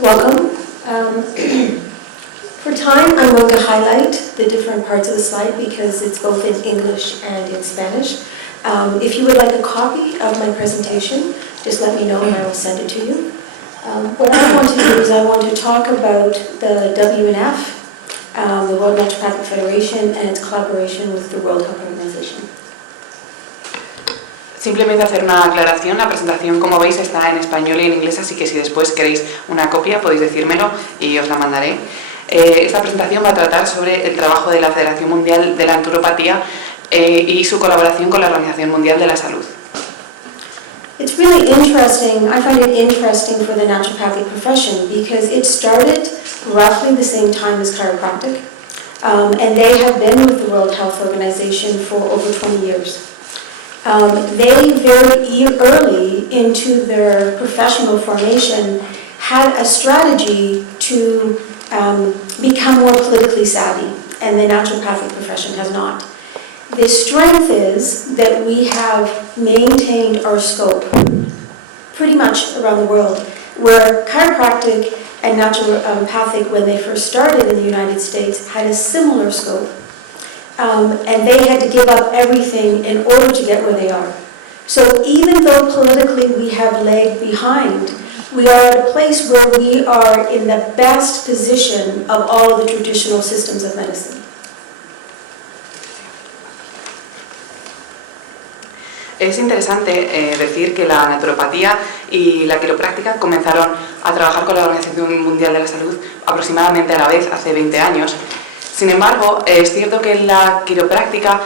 Welcome. For time, I'm going to highlight the different parts of the slide because it's both in English and in Spanish. If you would like a copy of my presentation, just let me know and I will send it to you. What I want to do is I want to talk about the WNF, the World Naturopathic Federation, and its collaboration with the World Health Organization. Simplemente hacer una aclaración, la presentación como veis está en español y en inglés, así que si después queréis una copia podéis decírmelo y os la mandaré. Esta presentación va a tratar sobre el trabajo de la Federación Mundial de la Naturopatía y su colaboración con la Organización Mundial de la Salud. It's really interesting, I find it interesting for the naturopathic profession because it started roughly the same time as chiropractic, and they have been with the World Health Organization for over 20 years. They very early into their professional formation had a strategy to become more politically savvy, and the naturopathic profession has not. The strength is that we have maintained our scope pretty much around the world, where chiropractic and naturopathic, when they first started in the United States, had a similar scope. And they had to give up everything in order to get where they are. So even though politically we have lagged behind, we are at a place where we are in the best position of all of the traditional systems of medicine. Es interesante decir que la naturopatía y la quiropráctica comenzaron a trabajar con la Organización Mundial de la Salud aproximadamente a la vez, hace 20 años. Sin embargo, es cierto que la quiropráctica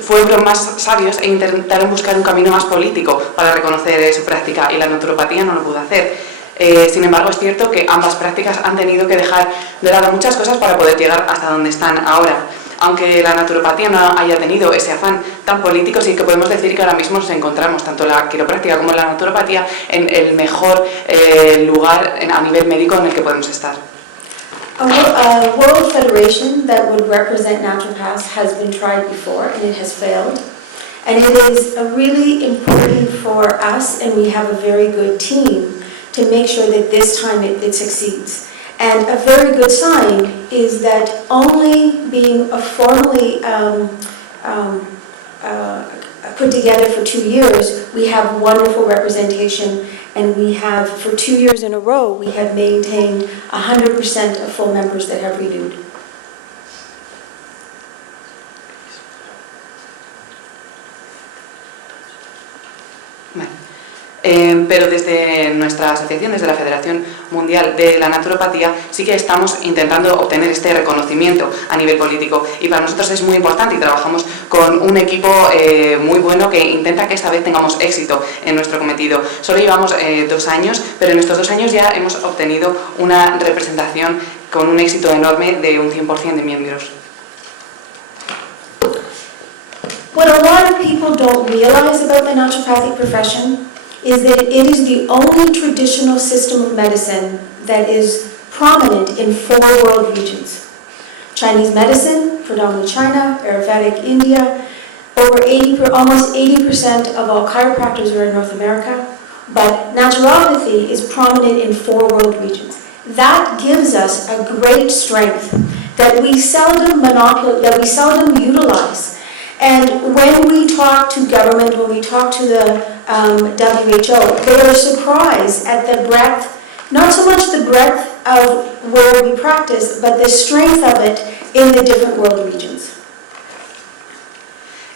fueron más sabios e intentaron buscar un camino más político para reconocer su práctica y la naturopatía no lo pudo hacer. Sin embargo, es cierto que ambas prácticas han tenido que dejar de lado muchas cosas para poder llegar hasta donde están ahora. Aunque la naturopatía no haya tenido ese afán tan político, sí que podemos decir que ahora mismo nos encontramos, tanto la quiropráctica como la naturopatía, en el mejor lugar a nivel médico en el que podemos estar. A world federation that would represent naturopaths has been tried before and it has failed. And it is really important for us, and we have a very good team, to make sure that this time it succeeds. And a very good sign is that only being formally put together for 2 years, we have wonderful representation, and we have, for 2 years in a row, we have maintained 100% of full members that have renewed. Pero desde nuestra asociación, desde la Federación Mundial de la Naturopatía, sí que estamos intentando obtener este reconocimiento a nivel político, y para nosotros es muy importante y trabajamos con un equipo muy bueno que intenta que esta vez tengamos éxito en nuestro cometido. Solo llevamos 2 años, pero en estos 2 años ya hemos obtenido una representación con un éxito enorme de un 100% de miembros. What a lot of people don't realize about the naturopathic profession is that it is the only traditional system of medicine that is prominent in 4 world regions. Chinese medicine, predominantly China, Ayurvedic, India, almost 80% of all chiropractors are in North America, but naturopathy is prominent in 4 world regions. That gives us a great strength that we seldom utilize. And when we talk to government, when we talk to the WHO, they are surprised at the breadth, not so much the breadth of where we practice, but the strength of it in the different world regions.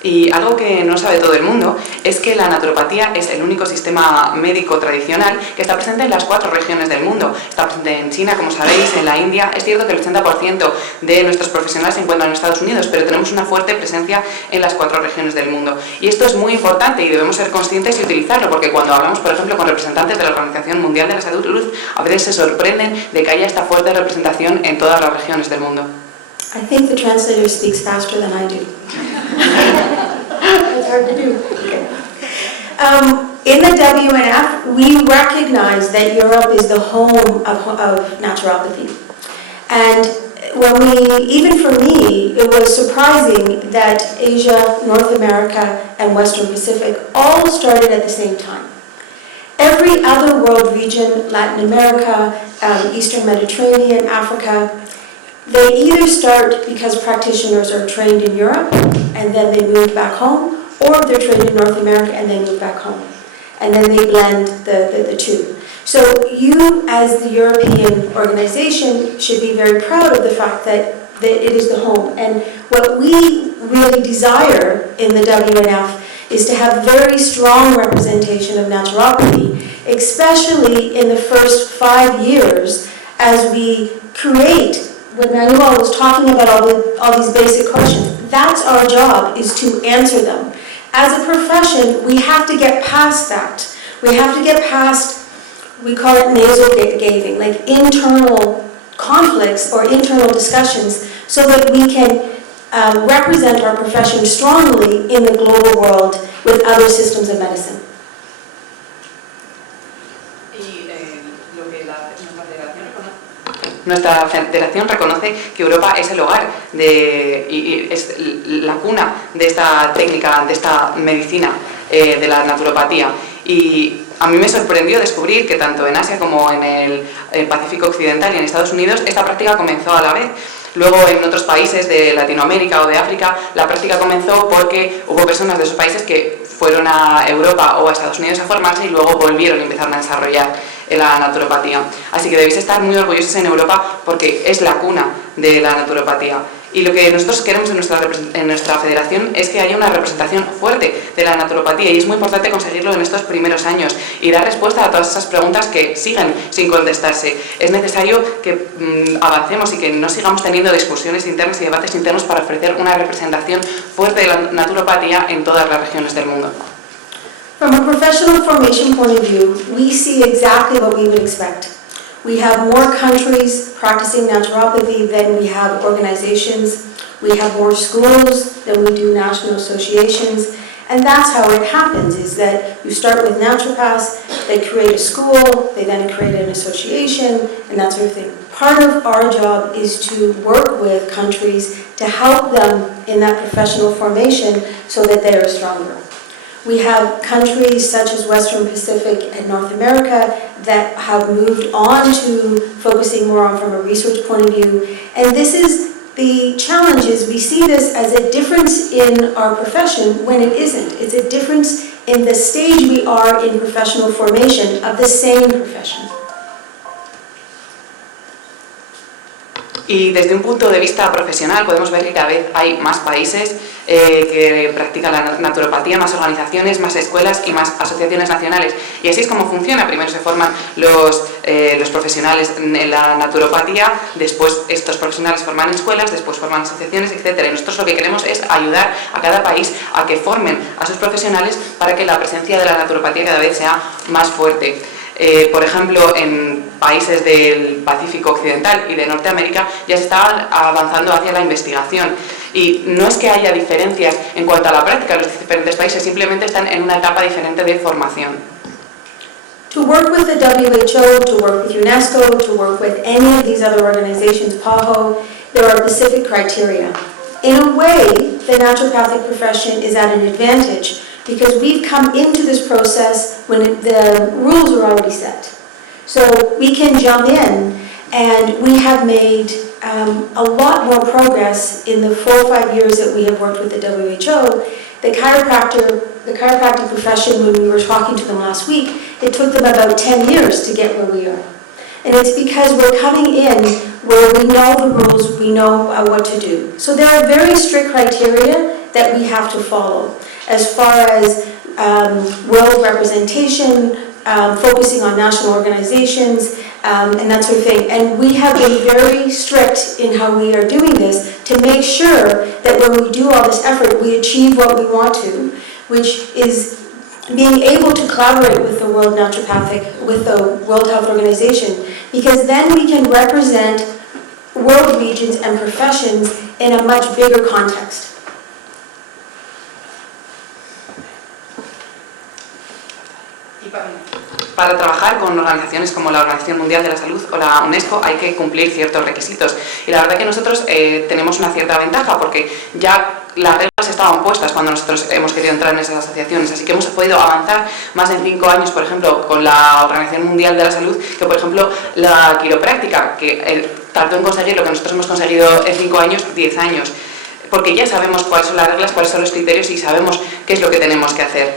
Y algo que no sabe todo el mundo es que la naturopatía es el único sistema médico tradicional que está presente en las 4 regiones del mundo. Está presente en China, como sabéis, en la India. Es cierto que el 80% de nuestros profesionales se encuentran en Estados Unidos, pero tenemos una fuerte presencia en las 4 regiones del mundo. Y esto es muy importante y debemos ser conscientes y utilizarlo, porque cuando hablamos, por ejemplo, con representantes de la Organización Mundial de la Salud, a veces se sorprenden de que haya esta fuerte representación en todas las regiones del mundo. I think the translator speaks faster than I do. It's hard to do. Okay. In the WNF, we recognize that Europe is the home of naturopathy. And even for me, it was surprising that Asia, North America, and Western Pacific all started at the same time. Every other world region, Latin America, Eastern Mediterranean, Africa, they either start because practitioners are trained in Europe and then they move back home, or they're trained in North America and they move back home. And then they blend the two. So you, as the European organization, should be very proud of the fact that it is the home. And what we really desire in the WNF is to have very strong representation of naturopathy, especially in the first 5 years as we create, when Manuel was talking about all these basic questions, that's our job, is to answer them. As a profession, we have to get past that. We have to get past, we call it nasal gazing, like internal conflicts or internal discussions, so that we can represent our profession strongly in the global world with other systems of medicine. Nuestra federación reconoce que Europa es el hogar y es la cuna de esta técnica, de esta medicina, de la naturopatía. Y a mí me sorprendió descubrir que tanto en Asia como en el Pacífico Occidental y en Estados Unidos esta práctica comenzó a la vez. Luego en otros países de Latinoamérica o de África la práctica comenzó porque hubo personas de esos países que fueron a Europa o a Estados Unidos a formarse y luego volvieron y empezaron a desarrollar la naturopatía. Así que debéis estar muy orgullosos en Europa porque es la cuna de la naturopatía. Y lo que nosotros queremos en nuestra federación es que haya una representación fuerte de la naturopatía, y es muy importante conseguirlo en estos primeros años y dar respuesta a todas esas preguntas que siguen sin contestarse. Es necesario que avancemos y que no sigamos teniendo discusiones internas y debates internos para ofrecer una representación fuerte de la naturopatía en todas las regiones del mundo. From a professional formation point of view, we see exactly what we would expect. We have more countries practicing naturopathy than we have organizations. We have more schools than we do national associations. And that's how it happens, is that you start with naturopaths, they create a school, they then create an association, and that sort of thing. Part of our job is to work with countries to help them in that professional formation so that they are stronger. We have countries such as Western Pacific and North America that have moved on to focusing more on from a research point of view. And this is the challenge, is we see this as a difference in our profession when it isn't. It's a difference in the stage we are in professional formation of the same profession. Y desde un punto de vista profesional podemos ver que cada vez hay más países que practican la naturopatía, más organizaciones, más escuelas y más asociaciones nacionales. Y así es como funciona. Primero se forman los profesionales en la naturopatía, después estos profesionales forman escuelas, después forman asociaciones, etc. Y nosotros lo que queremos es ayudar a cada país a que formen a sus profesionales para que la presencia de la naturopatía cada vez sea más fuerte. Por ejemplo, en países del Pacífico Occidental y de Norteamérica ya se está avanzando hacia la investigación. Y no es que haya diferencias en cuanto a la práctica en los diferentes países, simplemente están en una etapa diferente de formación. To work with the WHO, to work with UNESCO, to work with any of these other organizations, PAHO, there are specific criteria. In a way, the naturopathic profession is at an advantage because we've come into this process when the rules are already set. So we can jump in, and we have made a lot more progress in the 4 or 5 years that we have worked with the WHO. The chiropractic profession, when we were talking to them last week, it took them about 10 years to get where we are. And it's because we're coming in where we know the rules, we know what to do. So there are very strict criteria that we have to follow as far as world representation, focusing on national organizations, and that sort of thing. And we have been very strict in how we are doing this to make sure that when we do all this effort, we achieve what we want to, which is being able to collaborate with the World Health Organization, because then we can represent world regions and professions in a much bigger context. Para trabajar con organizaciones como la Organización Mundial de la Salud o la UNESCO hay que cumplir ciertos requisitos. Y la verdad que nosotros tenemos una cierta ventaja porque ya las reglas estaban puestas cuando nosotros hemos querido entrar en esas asociaciones, así que hemos podido avanzar más en 5 años, por ejemplo, con la Organización Mundial de la Salud, que por ejemplo la quiropráctica, que tardó en conseguir lo que nosotros hemos conseguido en 5 años, 10 años, porque ya sabemos cuáles son las reglas, cuáles son los criterios y sabemos qué es lo que tenemos que hacer.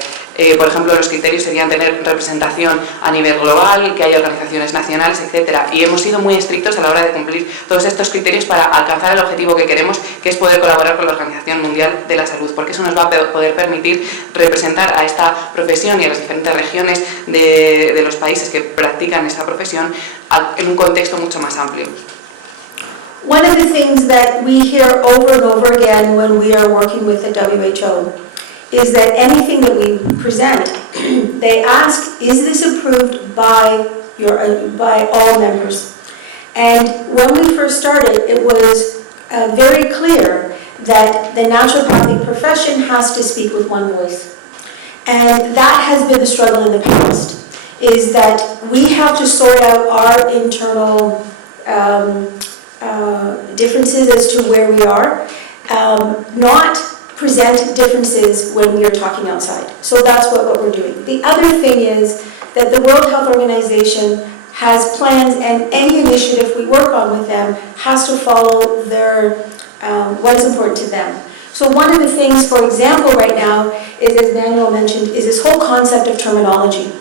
Por ejemplo, los criterios serían tener representación a nivel global, que haya organizaciones nacionales, etc. Y hemos sido muy estrictos a la hora de cumplir todos estos criterios para alcanzar el objetivo que queremos, que es poder colaborar con la Organización Mundial de la Salud, porque eso nos va a poder permitir representar a esta profesión y a las diferentes regiones de los países que practican esta profesión en un contexto mucho más amplio. One of the things that we hear over and over again when we are working with the WHO is that anything that we present, they ask, is this approved by all members? And when we first started, it was very clear that the naturopathic profession has to speak with one voice. And that has been the struggle in the past, is that we have to sort out our internal differences as to where we are, not present differences when we are talking outside. So that's what we're doing. The other thing is that the World Health Organization has plans, and any initiative we work on with them has to follow their what is important to them. So one of the things, for example, right now, is, as Manuel mentioned, is this whole concept of terminology.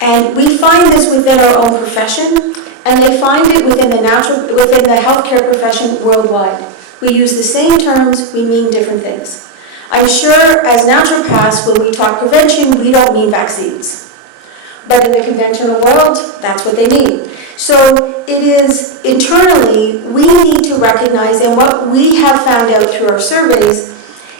And we find this within our own profession, and they find it within the healthcare profession worldwide. We use the same terms, we mean different things. I'm sure as naturopaths, when we talk prevention, we don't mean vaccines. But in the conventional world, that's what they mean. So it is internally, we need to recognize, and what we have found out through our surveys,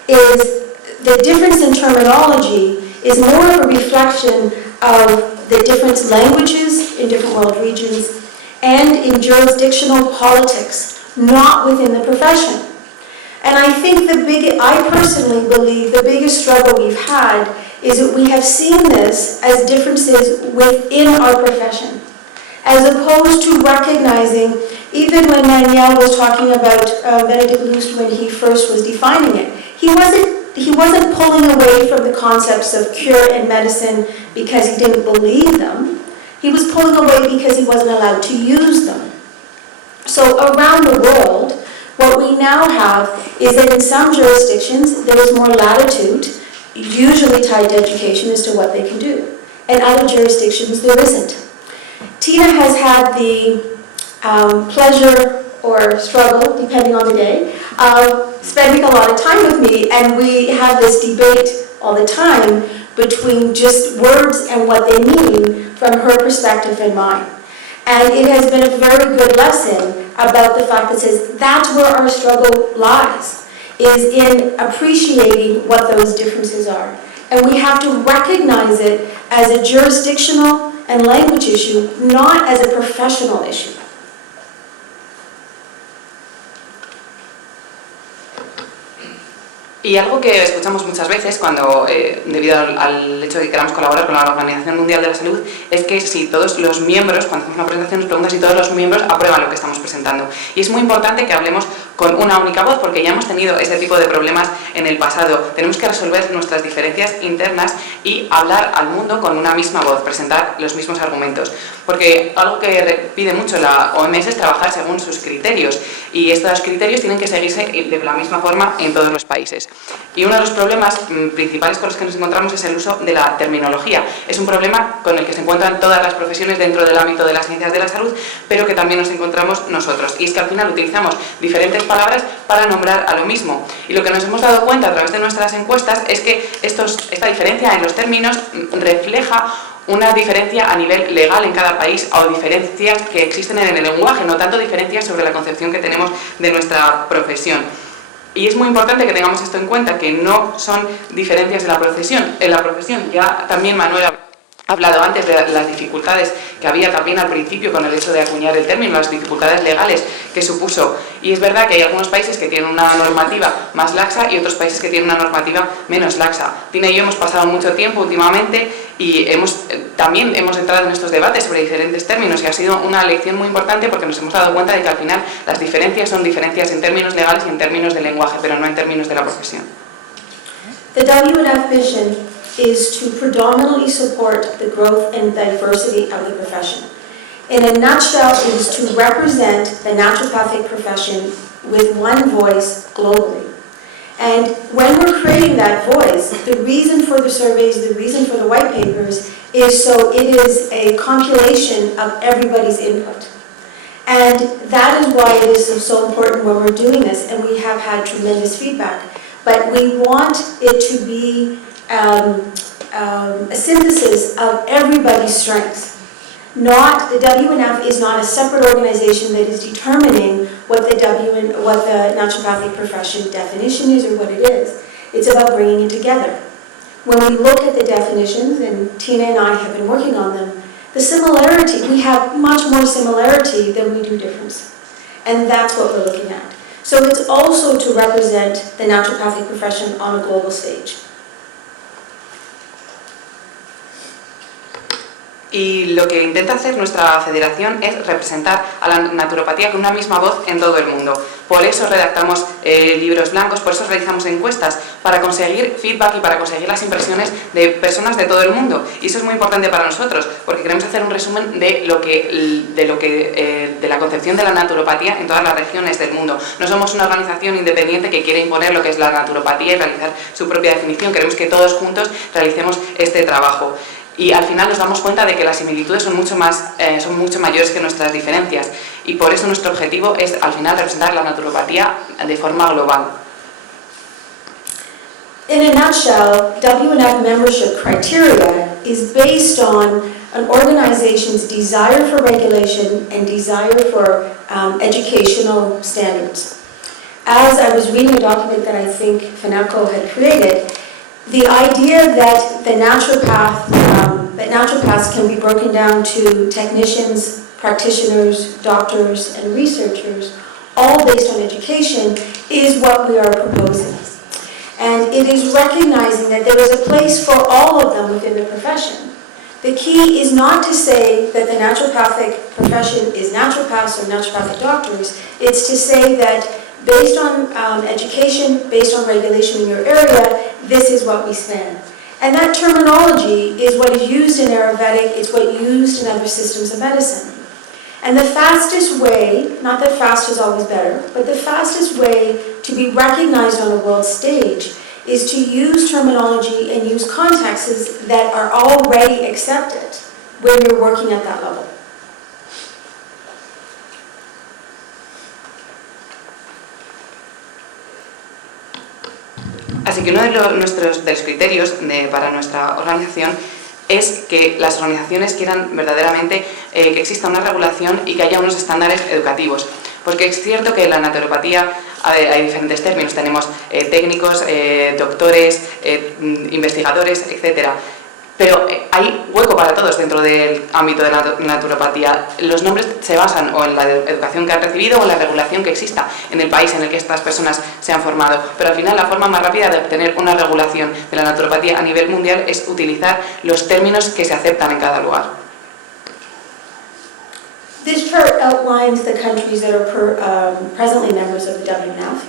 is the difference in terminology is more of a reflection of the different languages in different world regions and in jurisdictional politics, not within the profession. And I think I personally believe the biggest struggle we've had is that we have seen this as differences within our profession, as opposed to recognizing, even when Manuel was talking about Benedict Lust when he first was defining it, he wasn't pulling away from the concepts of cure and medicine because he didn't believe them. He was pulling away because he wasn't allowed to use them. So around the world, what we now have is that in some jurisdictions there is more latitude, usually tied to education, as to what they can do. In other jurisdictions there isn't. Tina has had the pleasure or struggle, depending on the day, of spending a lot of time with me, and we have this debate all the time between just words and what they mean from her perspective and mine. And it has been a very good lesson about the fact that says that's where our struggle lies, is in appreciating what those differences are. And we have to recognize it as a jurisdictional and language issue, not as a professional issue. Y algo que escuchamos muchas veces cuando, debido al hecho de que queramos colaborar con la Organización Mundial de la Salud, es que si todos los miembros, cuando hacemos una presentación, nos preguntan si todos los miembros aprueban lo que estamos presentando. Y es muy importante que hablemos con una única voz, porque ya hemos tenido este tipo de problemas en el pasado. Tenemos que resolver nuestras diferencias internas y hablar al mundo con una misma voz, presentar los mismos argumentos. Porque algo que pide mucho la OMS es trabajar según sus criterios, y estos criterios tienen que seguirse de la misma forma en todos los países. Y uno de los problemas principales con los que nos encontramos es el uso de la terminología. Es un problema con el que se encuentran todas las profesiones dentro del ámbito de las ciencias de la salud, pero que también nos encontramos nosotros. Y es que al final utilizamos diferentes palabras para nombrar a lo mismo. Y lo que nos hemos dado cuenta a través de nuestras encuestas es que esta diferencia en los términos refleja una diferencia a nivel legal en cada país, o diferencias que existen en el lenguaje, no tanto diferencias sobre la concepción que tenemos de nuestra profesión. Y es muy importante que tengamos esto en cuenta, que no son diferencias de la profesión. En la profesión, ya también Manuel ha hablado antes de las dificultades que había también al principio con el hecho de acuñar el término, las dificultades legales que supuso. Y es verdad que hay algunos países que tienen una normativa más laxa y otros países que tienen una normativa menos laxa. Tina y yo hemos pasado mucho tiempo últimamente y también hemos entrado en estos debates sobre diferentes términos, y ha sido una lección muy importante porque nos hemos dado cuenta de que al final las diferencias son diferencias en términos legales y en términos de lenguaje, pero no en términos de la profesión. The WNF mission is to predominantly support the growth and diversity of the profession. In a nutshell, it is to represent the naturopathic profession with one voice globally. And when we're creating that voice, the reason for the surveys, the reason for the white papers, is so it is a compilation of everybody's input. And that is why it is so important when we're doing this, and we have had tremendous feedback. But we want it to be a synthesis of everybody's strengths. The WNF is not a separate organization that is determining what the naturopathic profession definition is or what it is. It's about bringing it together. When we look at the definitions, and Tina and I have been working on them, the similarity, we have much more similarity than we do difference. And that's what we're looking at. So it's also to represent the naturopathic profession on a global stage. Y lo que intenta hacer nuestra federación es representar a la naturopatía con una misma voz en todo el mundo. Por eso redactamos libros blancos, por eso realizamos encuestas, para conseguir feedback y para conseguir las impresiones de personas de todo el mundo. Y eso es muy importante para nosotros, porque queremos hacer un resumen de la concepción de la naturopatía en todas las regiones del mundo. No somos una organización independiente que quiere imponer lo que es la naturopatía y realizar su propia definición. Queremos que todos juntos realicemos este trabajo. Y al final nos damos cuenta de que las similitudes son mucho mayores que nuestras diferencias, y por eso nuestro objetivo es al final representar la naturopatía de forma global. In a nutshell, WNF membership criteria is based on an organization's desire for regulation and desire for educational standards. As I was reading a document that I think FENACO had created, the idea that naturopaths can be broken down to technicians, practitioners, doctors, and researchers, all based on education, is what we are proposing. And it is recognizing that there is a place for all of them within the profession. The key is not to say that the naturopathic profession is naturopaths or naturopathic doctors. It's to say that based on education, based on regulation in your area, this is what we span. And that terminology is what is used in Ayurvedic, it's what is used in other systems of medicine. And the fastest way, not that fast is always better, but the fastest way to be recognized on a world stage is to use terminology and use contexts that are already accepted when you're working at that level. Así que uno de los criterios para nuestra organización es que las organizaciones quieran verdaderamente que exista una regulación y que haya unos estándares educativos. Porque es cierto que en la naturopatía hay diferentes términos, tenemos técnicos, doctores, investigadores, etc. Pero hay hueco para todos dentro del ámbito de la naturopatía. Los nombres se basan o en la educación que han recibido o en la regulación que exista en el país en el que estas personas se han formado. Pero al final la forma más rápida de obtener una regulación de la naturopatía a nivel mundial es utilizar los términos que se aceptan en cada lugar. This chart outlines the countries that are presently members of the WNF.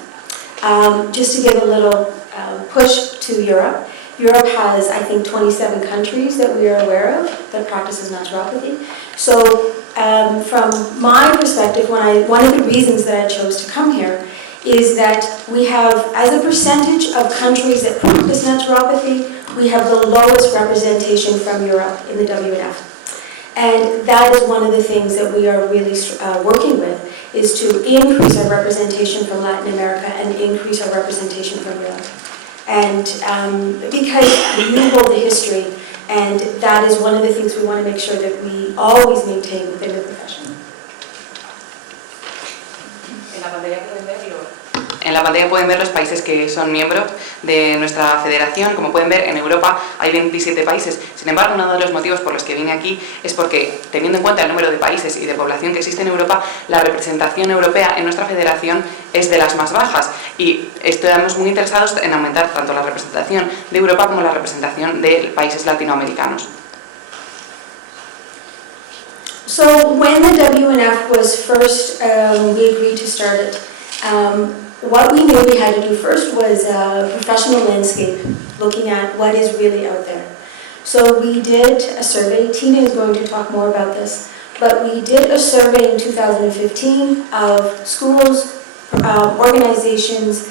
Just to give a little push to Europe. Europe has, I think, 27 countries that we are aware of that practices naturopathy. So from my perspective, one of the reasons that I chose to come here is that we have, as a percentage of countries that practice naturopathy, we have the lowest representation from Europe in the WNF. And that is one of the things that we are really working with, is to increase our representation from Latin America and increase our representation from Europe. And because you hold the history, and that is one of the things we want to make sure that we always maintain within the profession. En la pantalla pueden ver los países que son miembros de nuestra federación. Como pueden ver, en Europa hay 27 países. Sin embargo, uno de los motivos por los que vine aquí es porque, teniendo en cuenta el número de países y de población que existe en Europa, la representación europea en nuestra federación es de las más bajas. Y estamos muy interesados en aumentar tanto la representación de Europa como la representación de países latinoamericanos. So when the WNF was first, we agreed to start it. What we knew we had to do first was a professional landscape, looking at what is really out there. So we did a survey. Tina is going to talk more about this, but we did a survey in 2015 of schools, organizations,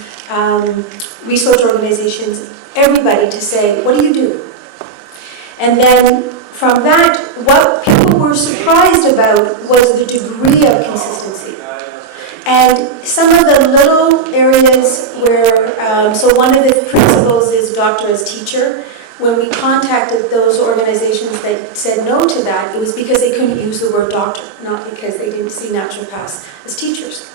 research organizations, everybody, to say, what do you do? And then from that, what people were surprised about was the degree of consistency. And some of the little areas where, so one of the principles is doctor as teacher. When we contacted those organizations that said no to that, it was because they couldn't use the word doctor, not because they didn't see naturopaths as teachers.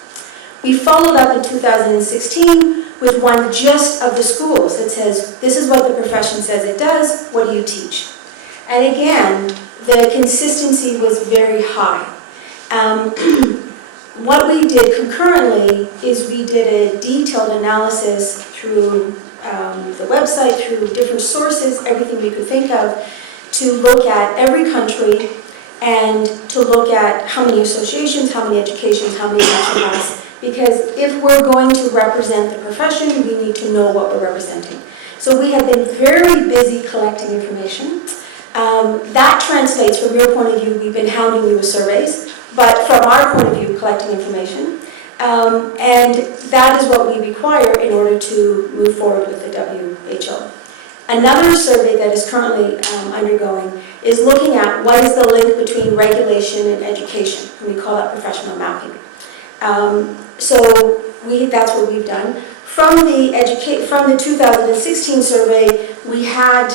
We followed up in 2016 with one just of the schools that says, this is what the profession says it does, what do you teach? And again, the consistency was very high. What we did concurrently is we did a detailed analysis through the website, through different sources, everything we could think of, to look at every country and to look at how many associations, how many educations, how many naturopaths. Because if we're going to represent the profession, we need to know what we're representing. So we have been very busy collecting information. That translates, from your point of view, we've been hounding you with surveys, but from our point of view, collecting information. And that is what we require in order to move forward with the WHO. Another survey that is currently undergoing is looking at what is the link between regulation and education. And we call that professional mapping. So that's what we've done. From the 2016 survey, we had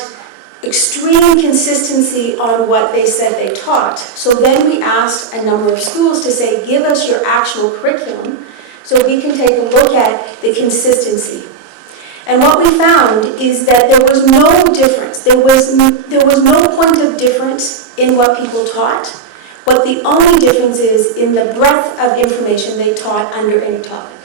extreme consistency on what they said they taught. So then we asked a number of schools to say, give us your actual curriculum so we can take a look at the consistency. And what we found is that there was no difference. There was no point of difference in what people taught. What the only difference is in the breadth of information they taught under any topic.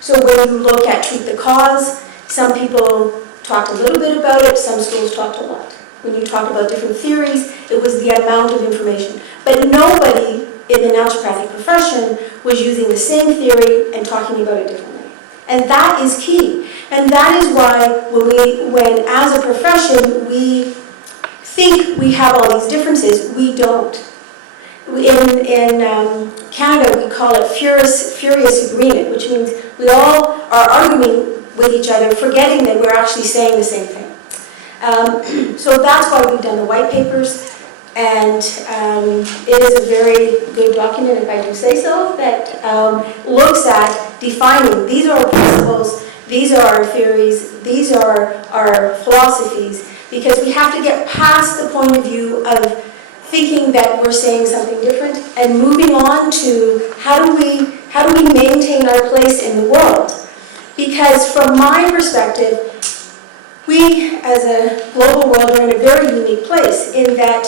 So when you look at treat the cause, some people talked a little bit about it, some schools talked a lot. When you talked about different theories, it was the amount of information. But nobody in the naturopathic profession was using the same theory and talking about it differently. And that is key. And that is why when as a profession, we think we have all these differences, we don't. In Canada, we call it furious agreement, which means we all are arguing with each other, forgetting that we're actually saying the same thing. So that's why we've done the white papers, and it is a very good document, if I do say so, that looks at defining, these are our principles, these are our theories, these are our philosophies, because we have to get past the point of view of thinking that we're saying something different and moving on to how do we maintain our place in the world. Because from my perspective, we as a global world are in a very unique place in that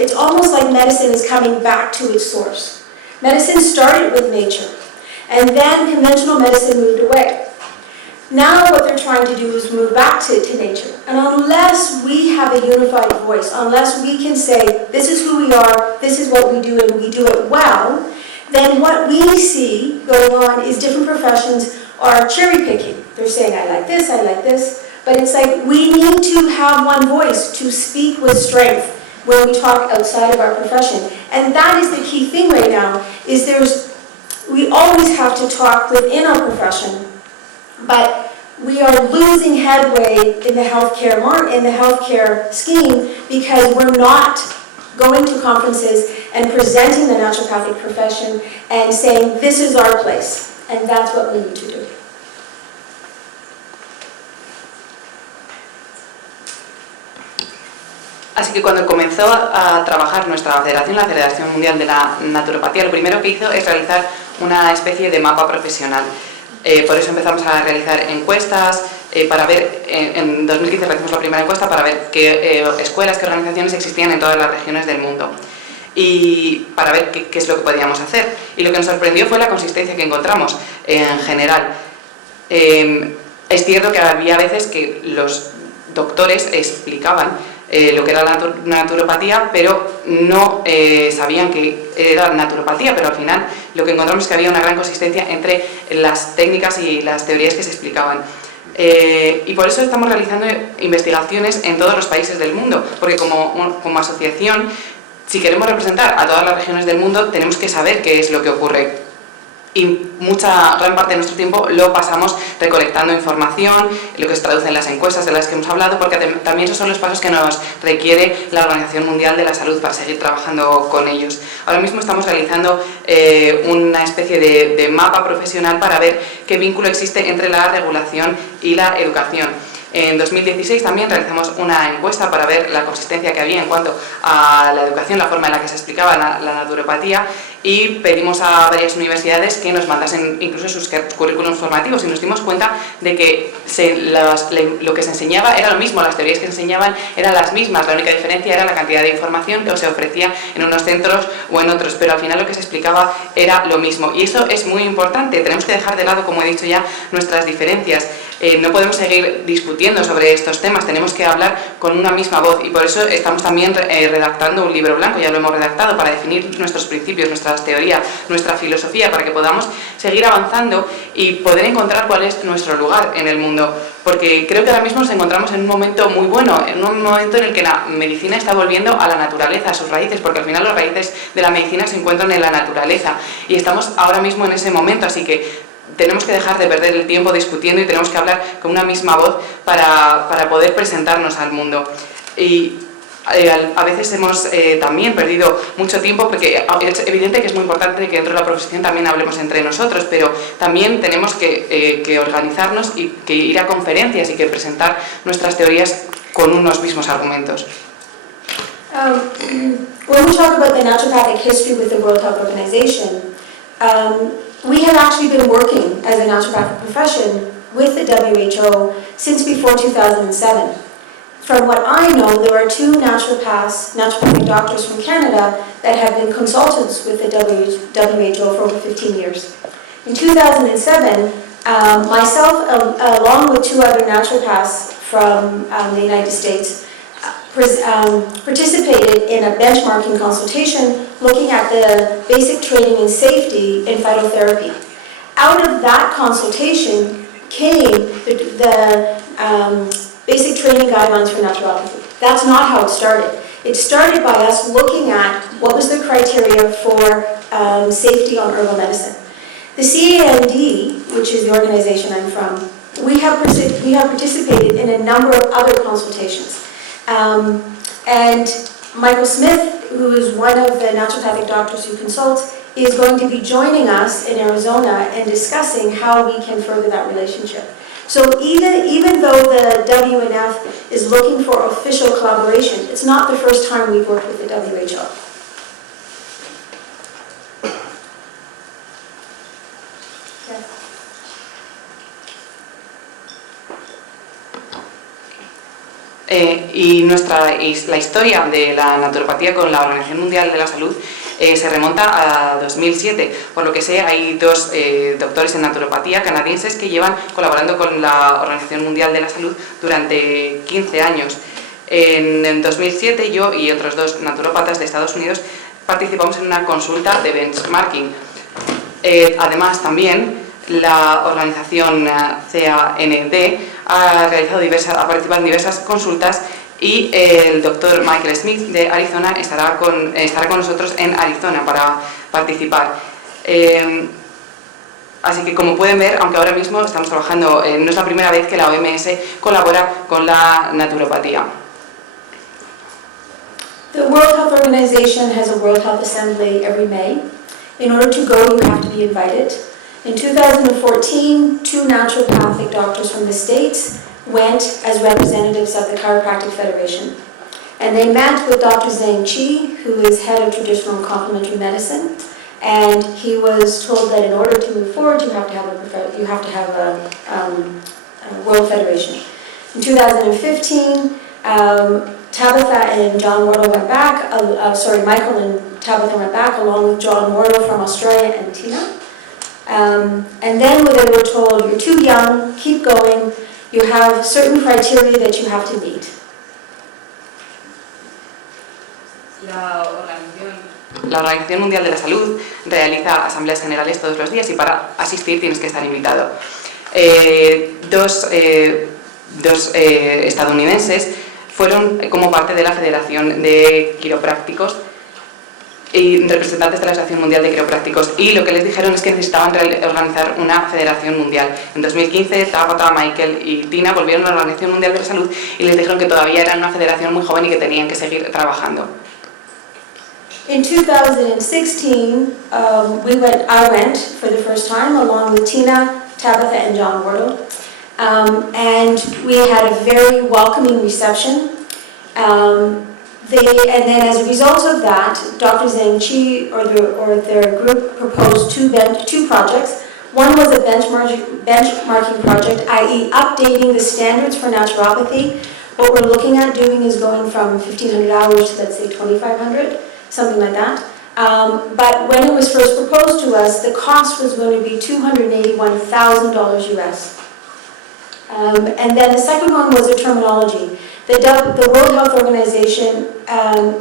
it's almost like medicine is coming back to its source. Medicine started with nature, and then conventional medicine moved away. Now what they're trying to do is move back to nature. And unless we have a unified voice, unless we can say, this is who we are, this is what we do, and we do it well, then what we see going on is different professions are cherry picking. They're saying, I like this, but it's like we need to have one voice to speak with strength when we talk outside of our profession. And that is the key thing right now, is we always have to talk within our profession, but we are losing headway in the healthcare scheme because we're not going to conferences and presenting the naturopathic profession and saying, this is our place, and that's what we need to do. Así que cuando comenzó a trabajar nuestra federación, la Federación Mundial de la Naturopatía, lo primero que hizo es realizar una especie de mapa profesional. Por eso empezamos a realizar encuestas para ver, en 2015 realizamos la primera encuesta para ver qué escuelas, qué organizaciones existían en todas las regiones del mundo y para ver qué es lo que podíamos hacer. Y lo que nos sorprendió fue la consistencia que encontramos en general. Es cierto que había veces que los doctores explicaban lo que era la naturopatía, pero no sabían que era naturopatía, pero al final lo que encontramos es que había una gran consistencia entre las técnicas y las teorías que se explicaban. Y por eso estamos realizando investigaciones en todos los países del mundo, porque como asociación, si queremos representar a todas las regiones del mundo, tenemos que saber qué es lo que ocurre. Y gran parte de nuestro tiempo lo pasamos recolectando información, lo que se traduce en las encuestas de las que hemos hablado, porque también esos son los pasos que nos requiere la Organización Mundial de la Salud para seguir trabajando con ellos. Ahora mismo estamos realizando una especie de mapa profesional para ver qué vínculo existe entre la regulación y la educación. En 2016 también realizamos una encuesta para ver la consistencia que había en cuanto a la educación, la forma en la que se explicaba la naturopatía, y pedimos a varias universidades que nos mandasen incluso sus currículums formativos, y nos dimos cuenta de que lo que se enseñaba era lo mismo, las teorías que se enseñaban eran las mismas, la única diferencia era la cantidad de información que se ofrecía en unos centros o en otros, pero al final lo que se explicaba era lo mismo, y eso es muy importante. Tenemos que dejar de lado, como he dicho ya, nuestras diferencias. No podemos seguir discutiendo sobre estos temas, tenemos que hablar con una misma voz, y por eso estamos también redactando un libro blanco, ya lo hemos redactado, para definir nuestros principios, nuestras teorías, nuestra filosofía, para que podamos seguir avanzando y poder encontrar cuál es nuestro lugar en el mundo. Porque creo que ahora mismo nos encontramos en un momento muy bueno, en un momento en el que la medicina está volviendo a la naturaleza, a sus raíces, porque al final las raíces de la medicina se encuentran en la naturaleza, y estamos ahora mismo en ese momento, así que tenemos que dejar de perder el tiempo discutiendo y tenemos que hablar con una misma voz para poder presentarnos al mundo. Y a veces hemos también perdido mucho tiempo, porque es evidente que es muy importante que dentro de la profesión también hablemos entre nosotros, pero también tenemos que organizarnos y que ir a conferencias y que presentar nuestras teorías con unos mismos argumentos. When we talk about the naturopathic history with the World Health Organization, we have actually been working as a naturopathic profession with the WHO since before 2007. From what I know, there are 2 naturopathic doctors from Canada that have been consultants with the WHO for over 15 years. In 2007, myself, along with 2 other naturopaths from the United States, participated in a benchmarking consultation looking at the basic training and safety in phytotherapy. Out of that consultation came the basic training guidelines for naturopathy. That's not how it started. It started by us looking at what was the criteria for safety on herbal medicine. The CAND, which is the organization I'm from, we have participated in a number of other consultations. And Michael Smith, who is one of the naturopathic doctors who consults, is going to be joining us in Arizona and discussing how we can further that relationship. So even though the WNF is looking for official collaboration, it's not the first time we've worked with the WHO. Y la historia de la naturopatía con la Organización Mundial de la Salud se remonta a 2007. Por lo que sé, hay 2 doctores en naturopatía canadienses que llevan colaborando con la Organización Mundial de la Salud durante 15 años. En 2007 yo y otros 2 naturópatas de Estados Unidos participamos en una consulta de benchmarking. Además, también la organización CAND ha participado en diversas consultas, y el doctor Michael Smith de Arizona estará con nosotros en Arizona para participar. Así que, como pueden ver, aunque ahora mismo estamos trabajando, no es la primera vez que la OMS colabora con la naturopatía. The World Health Organization has a World Health Assembly every May. In order to go, you have to be invited. In 2014, 2 naturopathic doctors from the States went as representatives of the Chiropractic Federation. And they met with Dr. Zhang Qi, who is head of traditional and complementary medicine. And he was told that in order to move forward, you have to have a World Federation. In 2015, Tabitha and John Wardle went back, Michael and Tabitha went back, along with John Wardle from Australia and Tina. And then they were told, you're too young, keep going, you have certain criteria that you have to meet. La Organización Mundial de la Salud realiza asambleas generales todos los días y para asistir tienes que estar invitado. Dos estadounidenses fueron como parte de la Federación de Quiroprácticos y representantes de la Asociación Mundial de Quiroprácticos, y lo que les dijeron es que necesitaban organizar una federación mundial. En 2015 Tabata, Michael y Tina volvieron a la Organización Mundial de la Salud y les dijeron que todavía eran una federación muy joven y que tenían que seguir trabajando. In 2016, I went for the first time along with Tina, Tabitha and John Wardle, and we had a very welcoming reception. And then as a result of that, Dr. Zheng Qi or their group proposed two projects. One was a benchmarking project, i.e. updating the standards for naturopathy. What we're looking at doing is going from 1,500 hours to, let's say, 2,500, something like that. But when it was first proposed to us, the cost was going to be $281,000 US. And then the second one was a terminology. The World Health Organization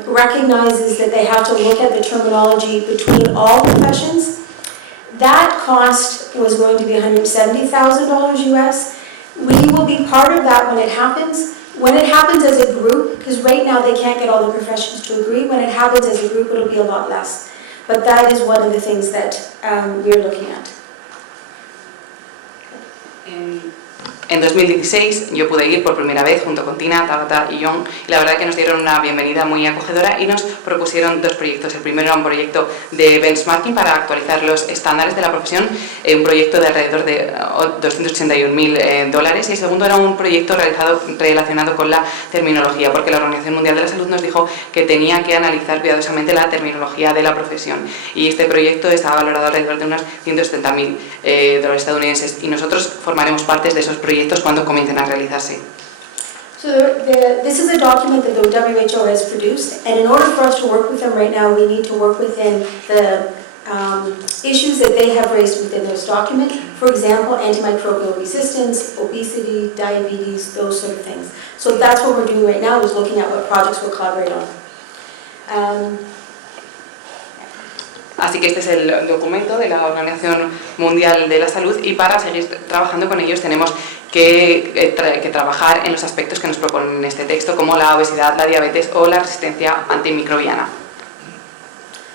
recognizes that they have to look at the terminology between all professions. That cost was going to be $170,000 US. We will be part of that when it happens. When it happens as a group, because right now they can't get all the professions to agree, when it happens as a group it'll be a lot less. But that is one of the things that we're looking at. En 2016 yo pude ir por primera vez junto con Tina, Tabata y John, y la verdad que nos dieron una bienvenida muy acogedora y nos propusieron dos proyectos. El primero era un proyecto de benchmarking para actualizar los estándares de la profesión, un proyecto de alrededor de $281.000, y el segundo era un proyecto relacionado con la terminología, porque la Organización Mundial de la Salud nos dijo que tenía que analizar cuidadosamente la terminología de la profesión, y este proyecto estaba valorado alrededor de unos $170.000 estadounidenses, y nosotros formaremos parte de esos proyectos cuando comiencen a realizarse. So this is a document that the WHO has produced, and in order for us to work with them right now, we need to work within the issues that they have raised within this document. For example, antimicrobial resistance, obesity, diabetes, those sort of things. So that's what we're doing right now, is looking at what projects we'll collaborate on. Así que este es el documento de la Organización Mundial de la Salud, y para seguir trabajando con ellos tenemos que trabajar en los aspectos que nos proponen en este texto, como la obesidad, la diabetes o la resistencia antimicrobiana.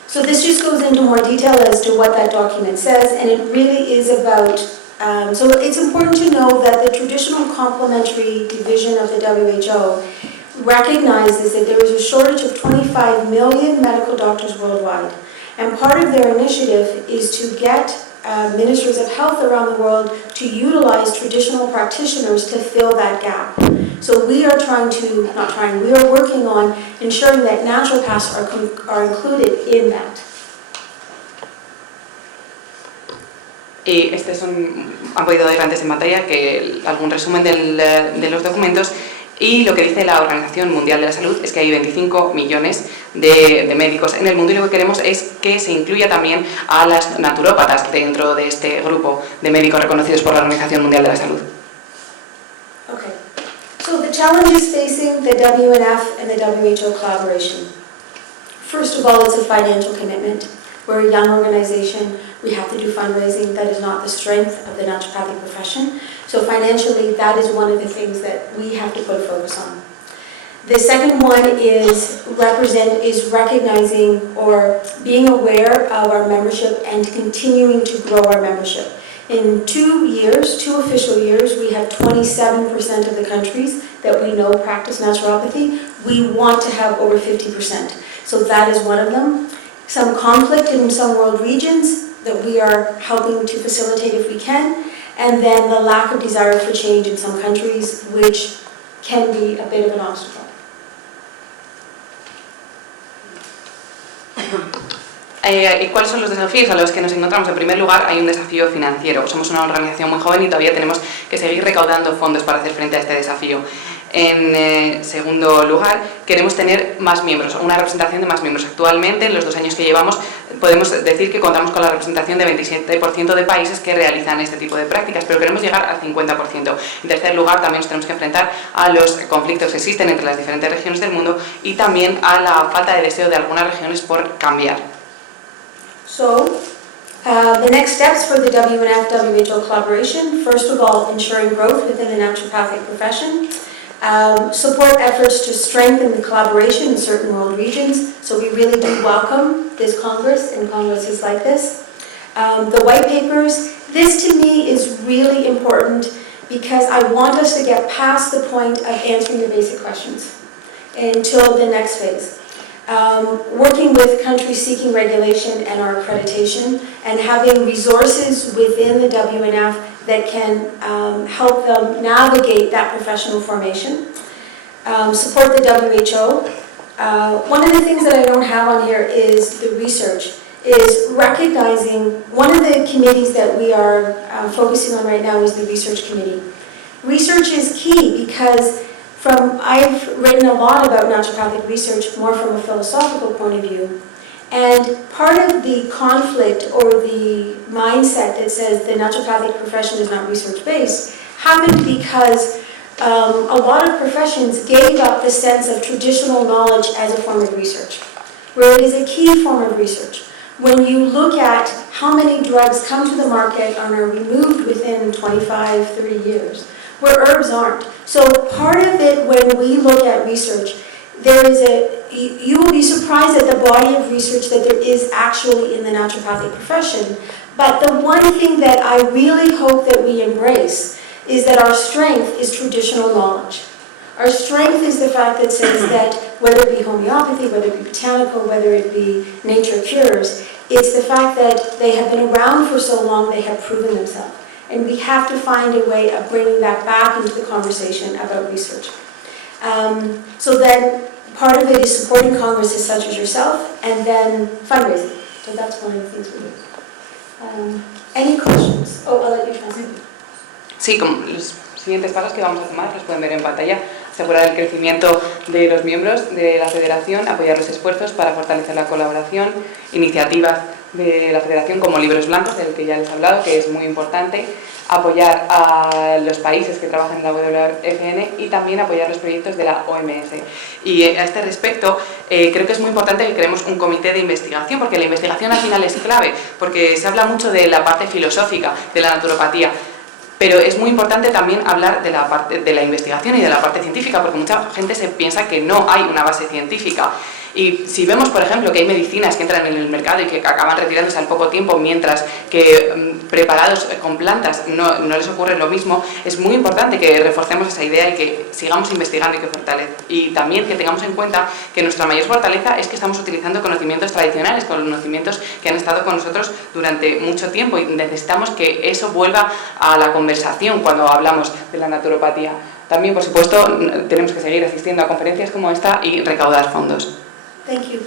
So this just goes into more detail as to what that document says, and it really is about, so it's important to know that the traditional complementary division of the WHO recognizes that there is a shortage of 25 million medical doctors worldwide. And part of their initiative is to get ministers of health around the world to utilize traditional practitioners to fill that gap. So we are we are working on ensuring that naturopaths are included in that. Y han podido ver antes en pantalla algún resumen de los documentos. Y lo que dice la Organización Mundial de la Salud es que hay 25 millones de médicos en el mundo, y lo que queremos es que se incluya también a las naturópatas dentro de este grupo de médicos reconocidos por la Organización Mundial de la Salud. Okay. So the challenges facing the WNF and the WHO collaboration. First of all, it's a financial commitment. We're a young organization. We have to do fundraising. That is not the strength of the naturopathic profession. So financially, that is one of the things that we have to put a focus on. The second one is recognizing or being aware of our membership and continuing to grow our membership. In 2 official years, we have 27% of the countries that we know practice naturopathy. We want to have over 50%. So that is one of them. Some conflict in some world regions that we are helping to facilitate if we can, and then the lack of desire for change in some countries, which can be a bit of an obstacle. ¿Y cuáles son los desafíos a los que nos encontramos? En primer lugar, hay un desafío financiero. Somos una organización muy joven y todavía tenemos que seguir recaudando fondos para hacer frente a este desafío. En segundo lugar, queremos tener más miembros, una representación de más miembros. Actualmente, en los 2 años que llevamos, podemos decir que contamos con la representación de 27% de países que realizan este tipo de prácticas, pero queremos llegar al 50%. En tercer lugar, también nos tenemos que enfrentar a los conflictos que existen entre las diferentes regiones del mundo y también a la falta de deseo de algunas regiones por cambiar. So, the next steps for the WNF-WHO collaboration, first of all, ensuring growth within the naturopathic profession, support efforts to strengthen the collaboration in certain world regions, so we really do welcome this Congress and congresses like this. The white papers, this to me is really important because I want us to get past the point of answering the basic questions until the next phase. Working with countries seeking regulation and our accreditation and having resources within the WNF that can help them navigate that professional formation. Support the WHO. One of the things that I don't have on here is the research, is recognizing one of the committees that we are focusing on right now is the research committee. Research is key because I've written a lot about naturopathic research more from a philosophical point of view. And part of the conflict or the mindset that says the naturopathic profession is not research-based happened because a lot of professions gave up the sense of traditional knowledge as a form of research, where it is a key form of research. When you look at how many drugs come to the market and are removed within 25, 30 years, where herbs aren't. So part of it, when we look at research, you will be surprised at the body of research that there is actually in the naturopathic profession. But the one thing that I really hope that we embrace is that our strength is traditional knowledge. Our strength is the fact that says that whether it be homeopathy, whether it be botanical, whether it be nature cures, it's the fact that they have been around for so long, they have proven themselves. And we have to find a way of bringing that back into the conversation about research. So then part of it is supporting congresses such as yourself, and then fundraising. So that's one of the things we do. Any questions? Oh, I'll let you translate. Sí, como los siguientes pasos que vamos a tomar los pueden ver en pantalla. Asegurar el crecimiento de los miembros de la Federación, apoyar los esfuerzos para fortalecer la colaboración, iniciativas de la Federación como libros blancos, del que ya les he hablado, que es muy importante, apoyar a los países que trabajan en la WFN y también apoyar los proyectos de la OMS. Y a este respecto, creo que es muy importante que creemos un comité de investigación, porque la investigación al final es clave, porque se habla mucho de la parte filosófica de la naturopatía, pero es muy importante también hablar de la parte de la investigación y de la parte científica, porque mucha gente se piensa que no hay una base científica. Y si vemos, por ejemplo, que hay medicinas que entran en el mercado y que acaban retirándose al poco tiempo, mientras que preparados con plantas no les ocurre lo mismo, es muy importante que reforcemos esa idea y que sigamos investigando y también que tengamos en cuenta que nuestra mayor fortaleza es que estamos utilizando conocimientos tradicionales, conocimientos que han estado con nosotros durante mucho tiempo, y necesitamos que eso vuelva a la conversación cuando hablamos de la naturopatía. También, por supuesto, tenemos que seguir asistiendo a conferencias como esta y recaudar fondos. Thank you.